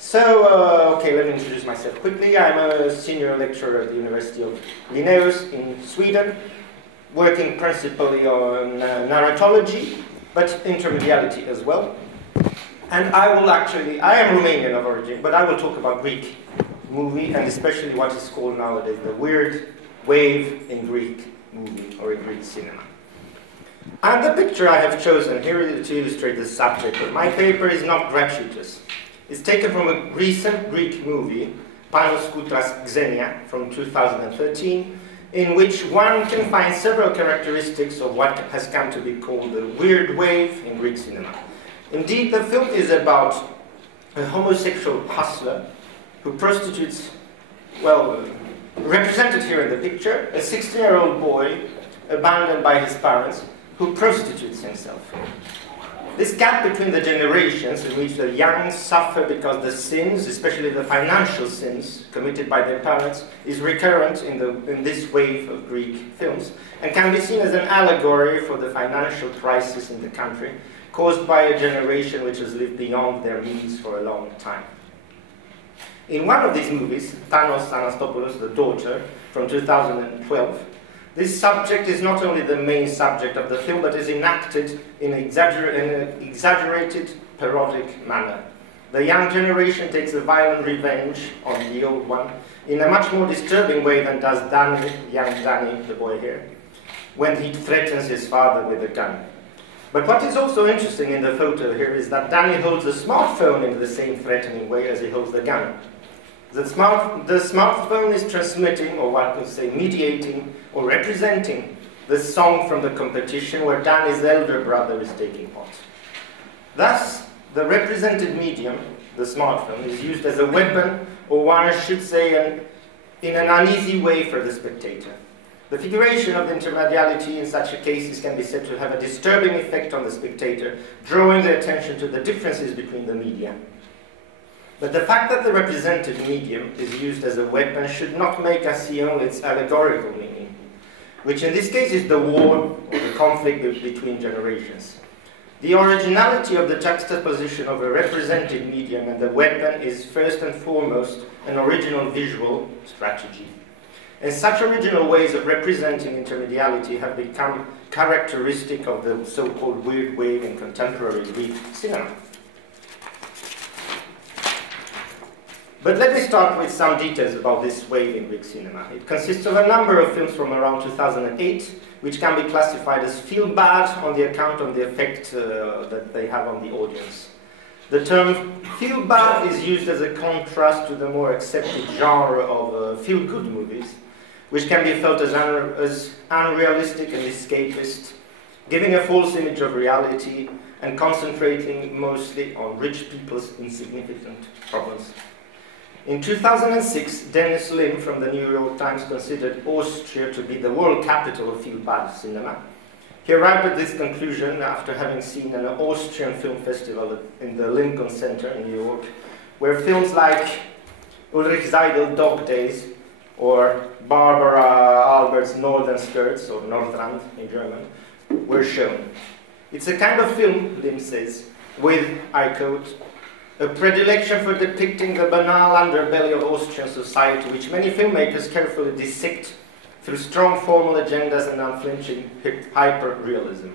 So, okay, let me introduce myself quickly. I'm a senior lecturer at the University of Linnaeus in Sweden, working principally on narratology, but intermediality as well. And I am Romanian of origin, but I will talk about Greek movie, and especially what is called nowadays the weird wave in Greek movie, or in Greek cinema. And the picture I have chosen here to illustrate the subject of my paper is not gratuitous. It's taken from a recent Greek movie, Panos Koutras Xenia, from 2013, in which one can find several characteristics of what has come to be called the weird wave in Greek cinema. Indeed, the film is about a homosexual hustler who prostitutes, represented here in the picture, a 16-year-old boy abandoned by his parents who prostitutes himself. This gap between the generations in which the young suffer because the sins, especially the financial sins committed by their parents, is recurrent in this wave of Greek films and can be seen as an allegory for the financial crisis in the country caused by a generation which has lived beyond their means for a long time. In one of these movies, Thanos Anastopoulos, The Daughter, from 2012, this subject is not only the main subject of the film, but is enacted in an exaggerated, parodic manner. The young generation takes a violent revenge on the old one in a much more disturbing way than does Danny, young Danny, the boy here, when he threatens his father with a gun. But what is also interesting in the photo here is that Danny holds a smartphone in the same threatening way as he holds the gun. The smartphone is transmitting, or one could say mediating, or representing the song from the competition where Danny's elder brother is taking part. Thus, the represented medium, the smartphone, is used as a weapon, or one should say in an uneasy way for the spectator. The figuration of the intermediality in such a cases can be said to have a disturbing effect on the spectator, drawing the attention to the differences between the media. But the fact that the represented medium is used as a weapon should not make us see only its allegorical meaning, which in this case is the war or the conflict between generations. The originality of the juxtaposition of a represented medium and the weapon is first and foremost an original visual strategy. And such original ways of representing intermediality have become characteristic of the so-called weird wave in contemporary Greek cinema. But let me start with some details about this wave in Greek cinema. It consists of a number of films from around 2008, which can be classified as feel-bad on the account of the effect that they have on the audience. The term feel-bad is used as a contrast to the more accepted genre of feel-good movies, which can be felt as unrealistic and escapist, giving a false image of reality and concentrating mostly on rich people's insignificant problems. In 2006, Dennis Lim from the New York Times considered Austria to be the world capital of feel-bad cinema. He arrived at this conclusion after having seen an Austrian film festival in the Lincoln Center in New York, where films like Ulrich Seidel Dog Days or Barbara Albert's Northern Skirts, or Nordrand in German, were shown. It's a kind of film, Lim says, with, I quote, a predilection for depicting the banal underbelly of Austrian society, which many filmmakers carefully dissect through strong formal agendas and unflinching hyper-realism.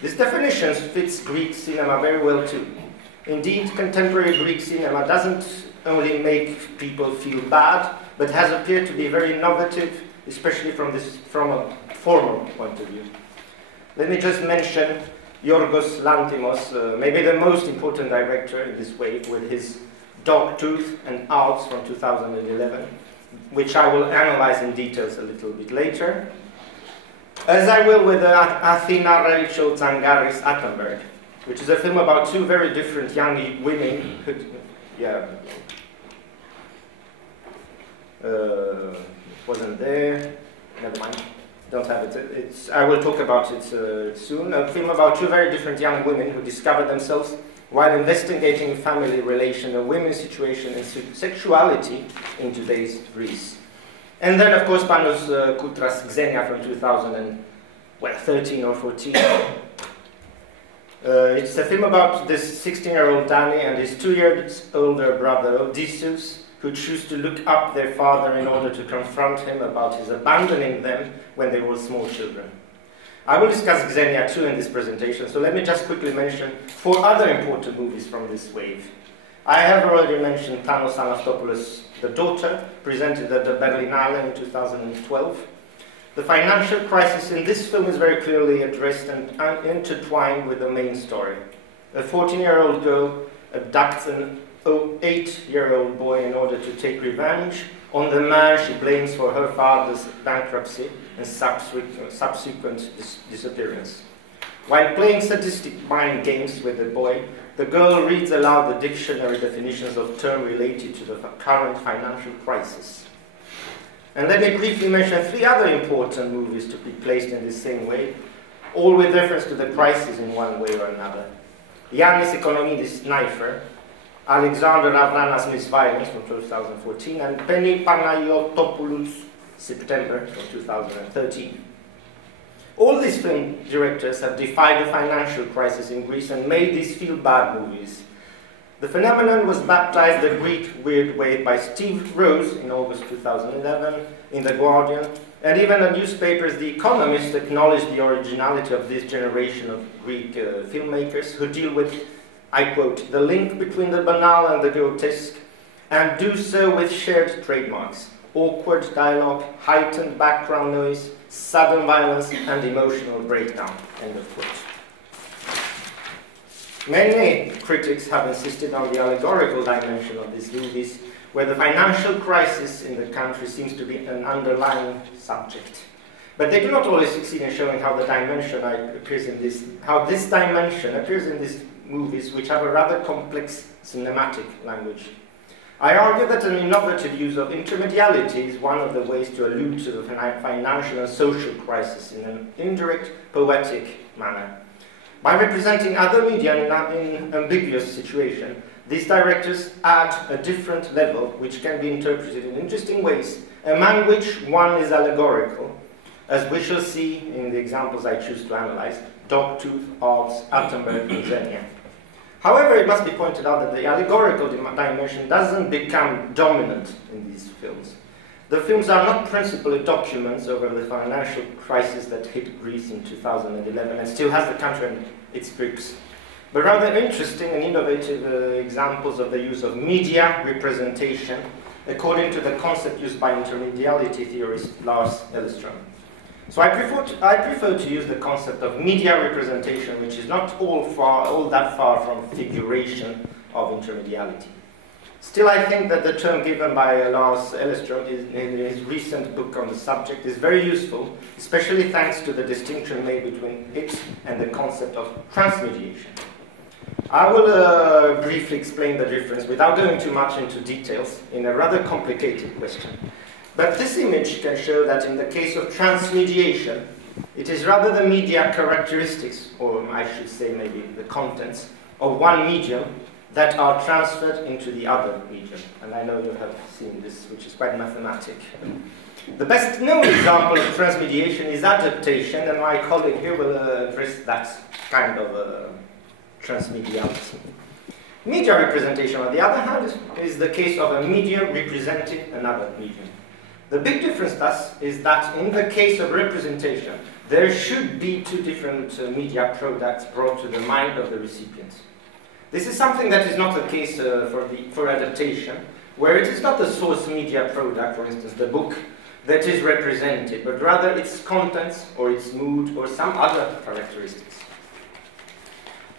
This definition fits Greek cinema very well too. Indeed, contemporary Greek cinema doesn't only make people feel bad, but has appeared to be very innovative, especially from a formal point of view. Let me just mention Yorgos Lanthimos, maybe the most important director in this wave, with his Dogtooth and Arts from 2011, which I will analyze in details a little bit later, as I will with Athena Rachel Zangaris Attenberg, which is a film about two very different young women who, wasn't there, never mind. Don't have it. I will talk about it soon. A film about two very different young women who discover themselves while investigating family relation and women's situation and sexuality in today's Greece. And then, of course, Panos Koutras Xenia from 2013 or 14, It's a film about this 16-year-old Danny and his 2 years older brother Odysseus, who choose to look up their father in order to confront him about his abandoning them when they were small children. I will discuss Xenia too in this presentation, so let me just quickly mention 4 other important movies from this wave. I have already mentioned Thanos Anastopoulos' The Daughter, presented at the Berlinale in 2012. The financial crisis in this film is very clearly addressed and intertwined with the main story. A 14-year-old girl abducts an 8-year-old boy in order to take revenge on the man she blames for her father's bankruptcy and subsequent disappearance. While playing sadistic mind games with the boy, the girl reads aloud the dictionary definitions of terms related to the current financial crisis. And let me briefly mention 3 other important movies to be placed in the same way, all with reference to the crisis in one way or another. Yannis Economidis' Knifer, Alexander Avranas' Miss Violence from 2014, and Penny Panayotopoulos' September from 2013. All these film directors have defied the financial crisis in Greece and made these feel-bad movies. The phenomenon was baptized the Greek weird wave by Steve Rose in August 2011 in The Guardian, and even the newspapers The Economist acknowledged the originality of this generation of Greek filmmakers who deal with, I quote, the link between the banal and the grotesque, and do so with shared trademarks: awkward dialogue, heightened background noise, sudden violence, and emotional breakdown, end of quote. Many critics have insisted on the allegorical dimension of these movies, where the financial crisis in the country seems to be an underlying subject. But they do not always succeed in showing how this dimension appears in these movies, which have a rather complex cinematic language. I argue that an innovative use of intermediality is one of the ways to allude to the financial and social crisis in an indirect, poetic manner. By representing other media in ambiguous situation, these directors add a different level which can be interpreted in interesting ways, among which one is allegorical, as we shall see in the examples I choose to analyze: Dogtooth, Orbs, Altenberg, and Xenia. However, it must be pointed out that the allegorical dimension doesn't become dominant in these films. The films are not principally documents over the financial crisis that hit Greece in 2011 and still has the country in its grips, but rather interesting and innovative examples of the use of media representation according to the concept used by intermediality theorist Lars Ellerström. So I prefer to use the concept of media representation, which is not all that far from figuration of intermediality. Still, I think that the term given by Lars Ellerström in his recent book on the subject is very useful, especially thanks to the distinction made between it and the concept of transmediation. I will briefly explain the difference without going too much into details in a rather complicated question. But this image can show that in the case of transmediation, it is rather the media characteristics, or I should say maybe the contents, of one medium that are transferred into the other medium. And I know you have seen this, which is quite mathematic. The best known example of transmediation is adaptation, and my colleague here will address that kind of transmediality. Media representation, on the other hand, is the case of a medium representing another medium. The big difference, thus, is that in the case of representation, there should be 2 different media products brought to the mind of the recipient. This is something that is not the case for adaptation, where it is not the source media product, for instance, the book, that is represented, but rather its contents, or its mood, or some other characteristics.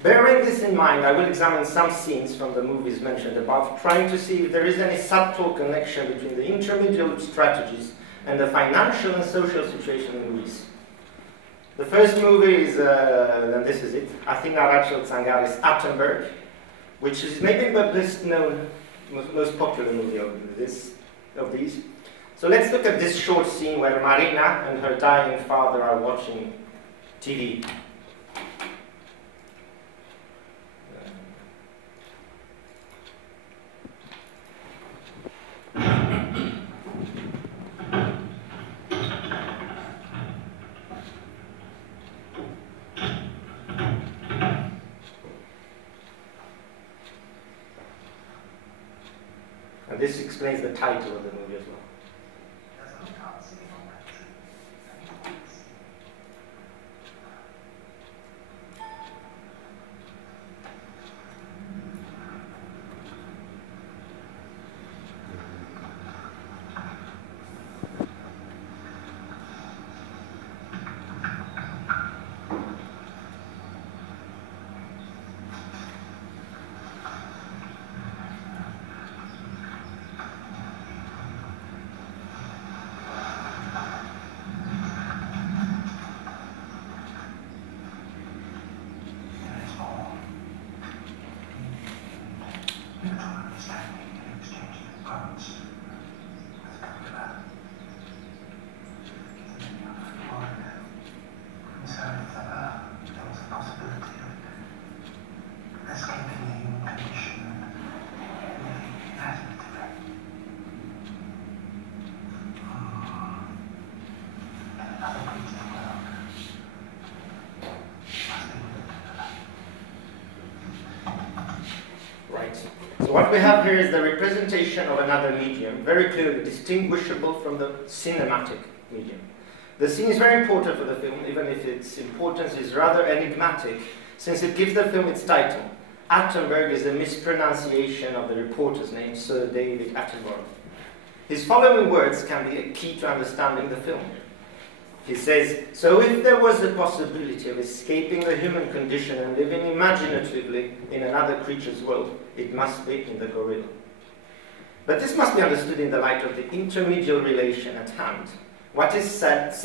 Bearing this in mind, I will examine some scenes from the movies mentioned above, trying to see if there is any subtle connection between the intermedial strategies and the financial and social situation in Greece. The first movie is, and this is it, Athina Rachel Tsangaris' Attenberg, which is maybe the best known, most popular movie of these. So let's look at this short scene where Marina and her dying father are watching TV. this explains the title of the movie as well. So what we have here is the representation of another medium, very clearly distinguishable from the cinematic medium. The scene is very important for the film, even if its importance is rather enigmatic, since it gives the film its title. Attenborough is a mispronunciation of the reporter's name, Sir David Attenborough. His following words can be a key to understanding the film. He says, "So if there was a possibility of escaping the human condition and living imaginatively in another creature's world, it must be in the gorilla." But this must be understood in the light of the intermedial relation at hand. What is said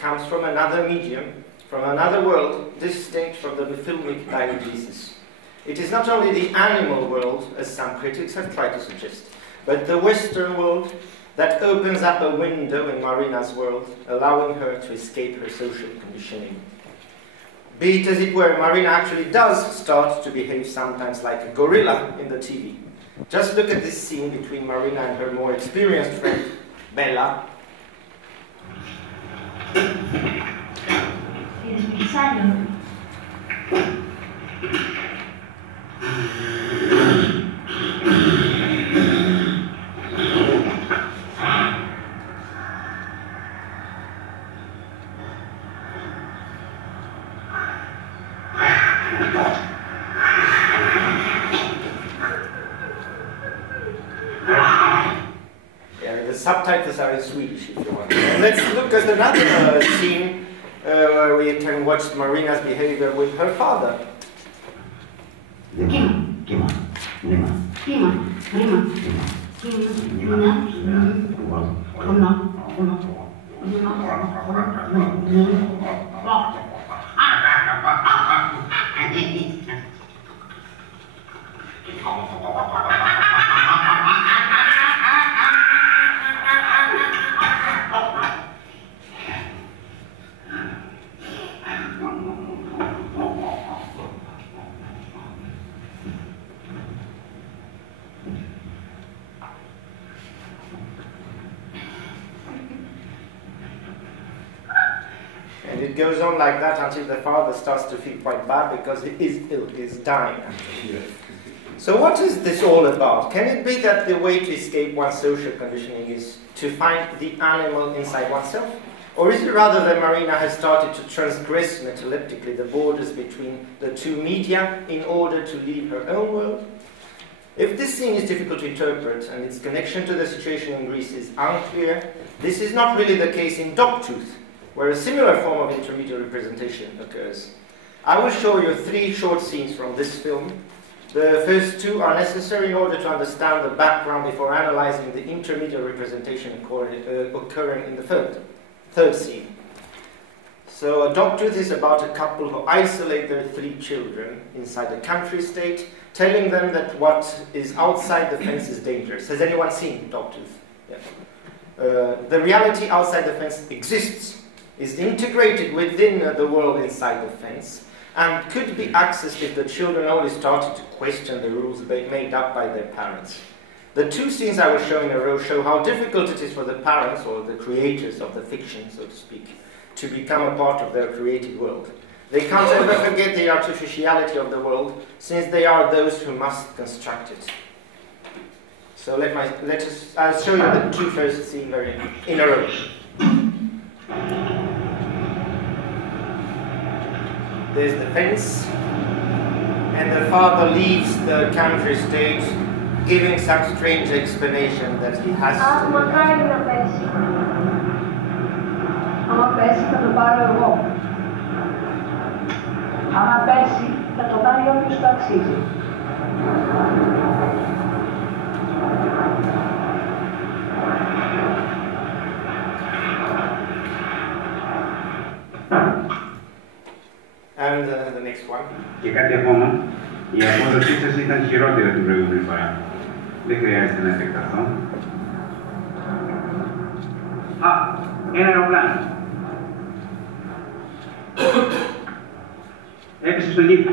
comes from another medium, from another world, distinct from the filmic diegesis. It is not only the animal world, as some critics have tried to suggest, but the Western world that opens up a window in Marina's world, allowing her to escape her social conditioning. Be it as it were, Marina actually does start to behave sometimes like a gorilla in the TV. Just look at this scene between Marina and her more experienced friend, Bella. Subtitles are in Swedish if you want. And let's look at another scene where we can watch Marina's behavior with her father. And it goes on like that until the father starts to feel quite bad because he is ill, he is dying. So what is this all about? Can it be that the way to escape one's social conditioning is to find the animal inside oneself? Or is it rather that Marina has started to transgress metaleptically the borders between the two media in order to leave her own world? If this scene is difficult to interpret and its connection to the situation in Greece is unclear, this is not really the case in Dogtooth, where a similar form of intermediate representation occurs. I will show you 3 short scenes from this film. The first 2 are necessary in order to understand the background before analyzing the intermediate representation occurring in the third scene. So Dogtooth is about a couple who isolate their 3 children inside a country estate, telling them that what is outside the fence is dangerous. Has anyone seen Dogtooth? Yeah. The reality outside the fence exists, is integrated within the world inside the fence, and could be accessed if the children only started to question the rules made up by their parents. The 2 scenes I will show in a row show how difficult it is for the parents, or the creators of the fiction, so to speak, to become a part of their created world. They can't ever forget the artificiality of the world, since they are those who must construct it. So I'll show you the two first scenes in a row. There's the fence, and the father leaves the country state, giving some strange explanation that he has to. Άμα πέσει θα το πάρω εγώ. Άμα πέσει θα το κάνει όποιος το αξίζει. And the next one. Και κάτι ακόμα, η απόδοσή σας ήταν χειρότερη την προηγούμενη φορά. Δεν χρειάζεται να επεκταθώ. Α, ένα αεροπλάνο. Έπεσε στον ύπνο.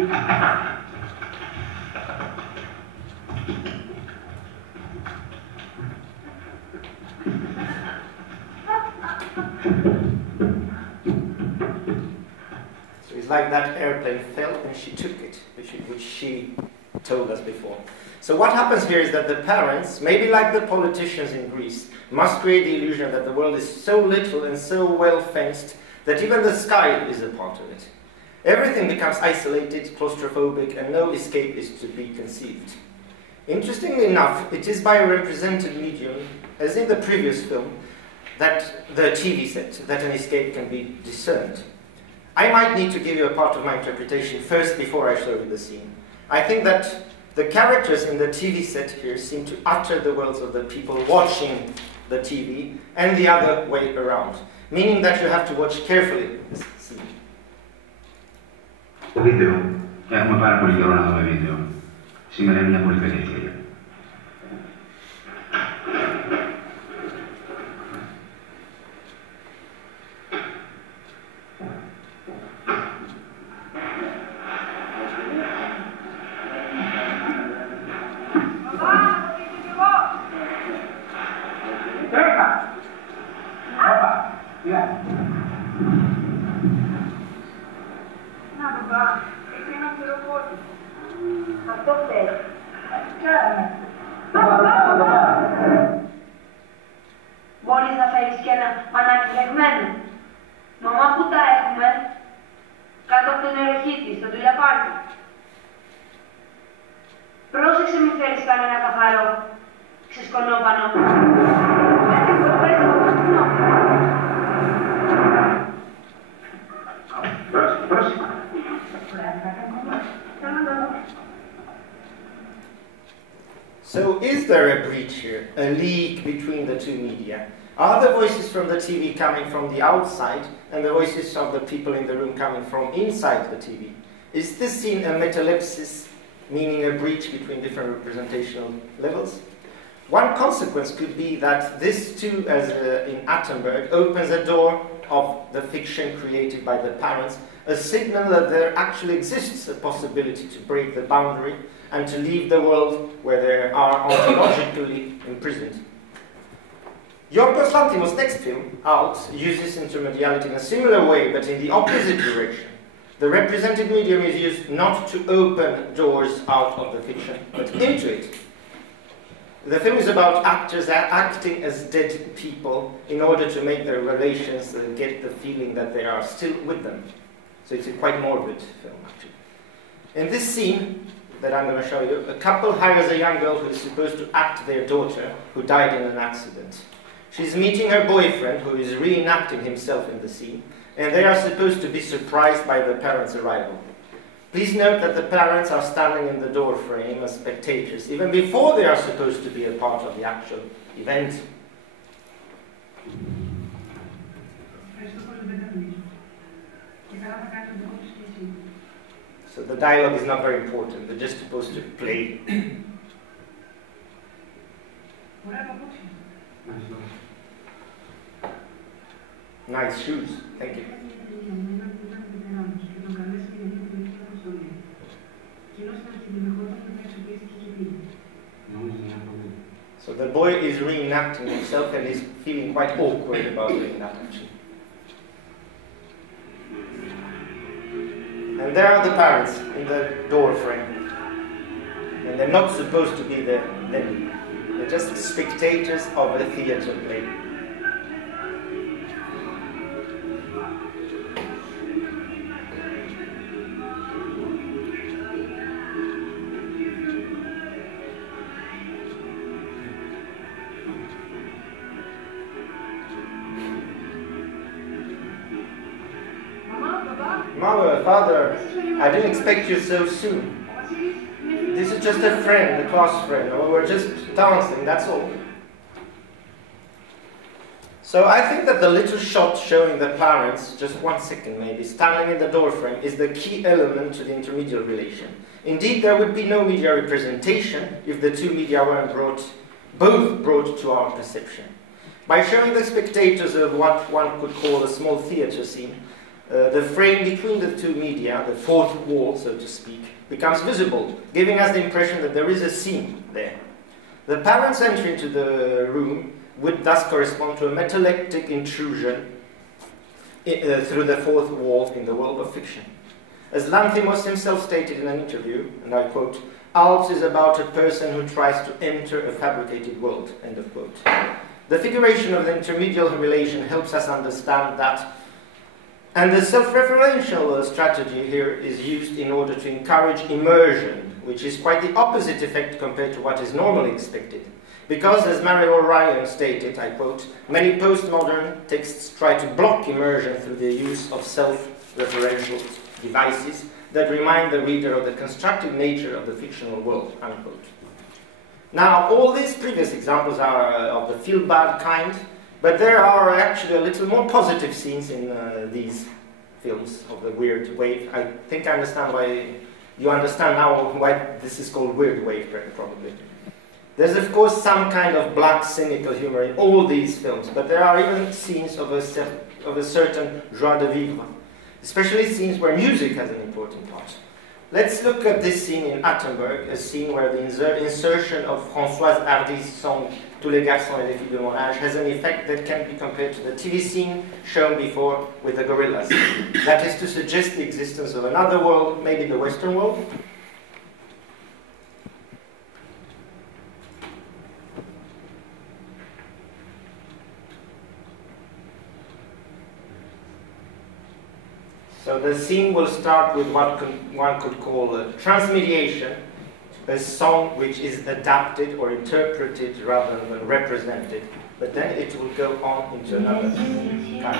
So it's like that airplane fell and she took it, which she told us before. So what happens here is that the parents, maybe like the politicians in Greece, must create the illusion that the world is so little and so well fenced that even the sky is a part of it. Everything becomes isolated, claustrophobic, and no escape is to be conceived. Interestingly enough, it is by a represented medium, as in the previous film, that the TV set, that an escape can be discerned. I might need to give you a part of my interpretation first before I show you the scene. I think that the characters in the TV set here seem to utter the words of the people watching the TV and the other way around, meaning that you have to watch carefully this scene. Το βίντεο. Έχουμε πάρα πολύ καιρό να δούμε βίντεο. Σήμερα είναι μια πολύ καλή ευκαιρία. Μπορείς να φέρεις και ένα ανακυκλεγμένο. Μαμά, πού τα έχουμε? Κάτω από τον νεροχύτη, στο τουλιαπάρτι. Πρόσεξε μη φέρεις κανένα καθαρό. Ξεσκονόπανο. Πρόσεχε. So is there a breach here, a leak between the two media? Are the voices from the TV coming from the outside and the voices of the people in the room coming from inside the TV? Is this scene a metalepsis, meaning a breach between different representational levels? One consequence could be that this too, as in Attenberg, opens a door of the fiction created by the parents, a signal that there actually exists a possibility to break the boundary and to leave the world where they are ontologically imprisoned. Yorgos Lanthimos' next film, Out, uses intermediality in a similar way, but in the opposite direction. The represented medium is used not to open doors out of the fiction, but into it. The film is about actors acting as dead people in order to make their relations get the feeling that they are still with them. So it's a quite morbid film, actually. In this scene that I'm going to show you, a couple hires a young girl who is supposed to act their daughter who died in an accident. She's meeting her boyfriend, who is reenacting himself in the scene, and they are supposed to be surprised by the parents' arrival. Please note that the parents are standing in the door frame as spectators, even before they are supposed to be a part of the actual event. So the dialogue is not very important, they're just supposed to play. Nice shoes, thank you. So the boy is reenacting himself and is feeling quite awkward about doing that actually. And there are the parents in the door frame. And they're not supposed to be there then. They're just spectators of a theatre play. Mama, Father, I didn't expect you so soon. This is just a friend, a class friend. We're just dancing, that's all. So I think that the little shot showing the parents, just 1 second maybe, standing in the doorframe is the key element to the intermedial relation. Indeed, there would be no media representation if the two media weren't both brought to our perception. By showing the spectators of what one could call a small theatre scene, the frame between the two media, the fourth wall, so to speak, becomes visible, giving us the impression that there is a scene there. The parents' entry into the room would thus correspond to a metalectic intrusion through the fourth wall in the world of fiction. As Lanthimos himself stated in an interview, and I quote, "Alps is about a person who tries to enter a fabricated world," end of quote. The figuration of the intermedial relation helps us understand that, and the self-referential strategy here is used in order to encourage immersion, which is quite the opposite effect compared to what is normally expected. Because, as Mariel Ryan stated, I quote, "Many postmodern texts try to block immersion through the use of self-referential devices that remind the reader of the constructive nature of the fictional world," unquote. Now, all these previous examples are of the feel-bad kind, but there are actually a little more positive scenes in these films of the weird wave. I think I understand why you understand now why this is called weird wave, probably. There's of course some kind of black cynical humor in all these films, but there are even scenes of a certain joie de vivre, especially scenes where music has an important part. Let's look at this scene in Attenberg, a scene where the insertion of Françoise Hardy's song Tous les garçons et les filles de mon âge has an effect that can be compared to the TV scene shown before with the gorillas. That is to suggest the existence of another world, maybe the Western world. So the scene will start with what one could call a transmediation, a song which is adapted or interpreted rather than represented, but then it will go on into another kind.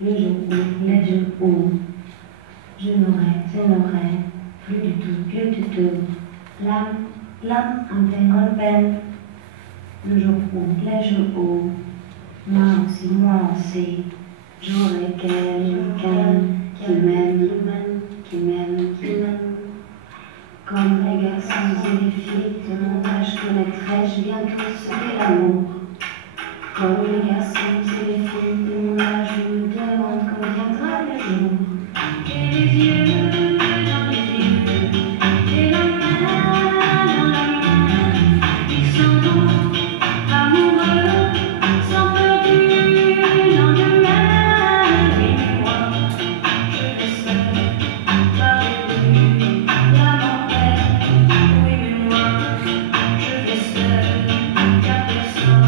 Le jour où je n'aurai plus du tout l'âme en peine. Le jour où moi aussi, j'aurai quelqu'un qui m'aime. Comme les garçons et les filles de mon âge connaîtrai-je bientôt ce qu'est l'amour. Comme les garçons et les filles de mon âge, je me demande quand viendra le jour. J'ai les yeux dans les yeux, et la main dans la main. Ils sont bons, amoureux, sans peur du lendemain. Oui, mais moi, je vais seul par les rues, l'âme en peine. Oui, mais moi, je vais seul, car personne.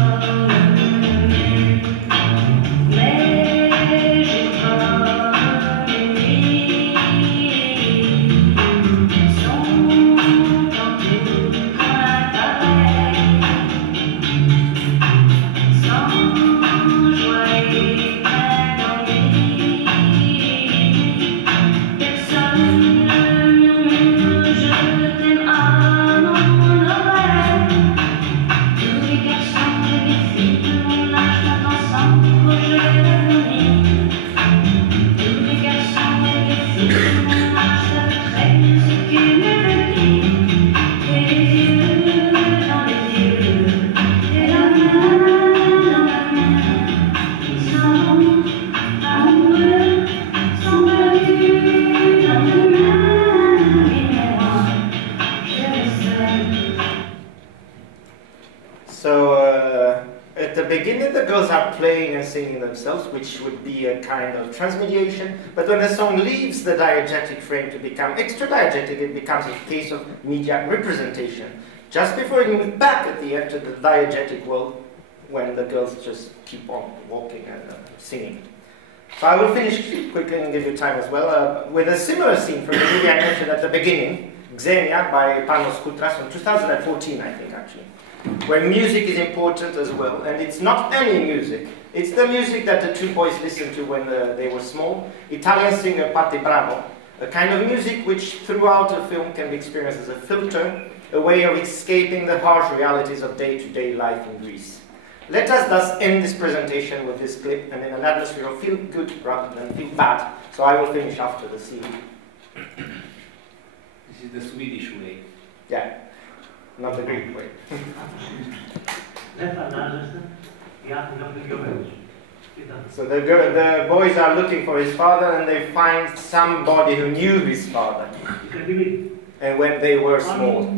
the beginning the girls are playing and singing themselves, which would be a kind of transmediation, but when the song leaves the diegetic frame to become extra-diegetic, it becomes a case of media representation. Just before it moves back at the end to the diegetic world, when the girls just keep on walking and singing. So I will finish quickly and give you time as well, with a similar scene from the movie I mentioned at the beginning, Xenia by Panos Koutras from 2014, I think, actually, where music is important as well, and it's not any music. It's the music that the two boys listened to when they were small. Italian singer Patti Bravo, a kind of music which throughout the film can be experienced as a filter, a way of escaping the harsh realities of day-to-day life in Greece. Let us thus end this presentation with this clip and in an atmosphere of feel good rather than feel bad. So I will finish after the scene. This is the Swedish way. Yeah, not the Greek way. So the boys are looking for his father and they find somebody who knew his father. And when they were small.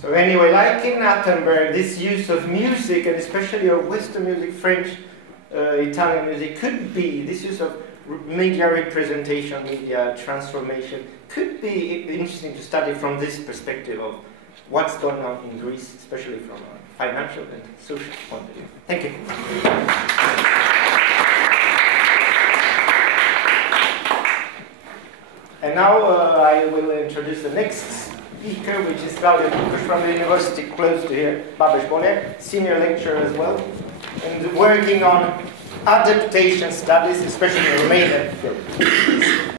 So anyway, like in Attenberg, this use of music, and especially of Western music, French, Italian music, could be, this use of media representation, media transformation, could be interesting to study from this perspective of what's going on in Greece, especially from a financial and social point of view. Thank you. And now I will introduce the next speaker, which is Claudia Lutas from the university close to here, Babeș-Bolyai, senior lecturer as well, and working on adaptation studies, especially in Romanian film.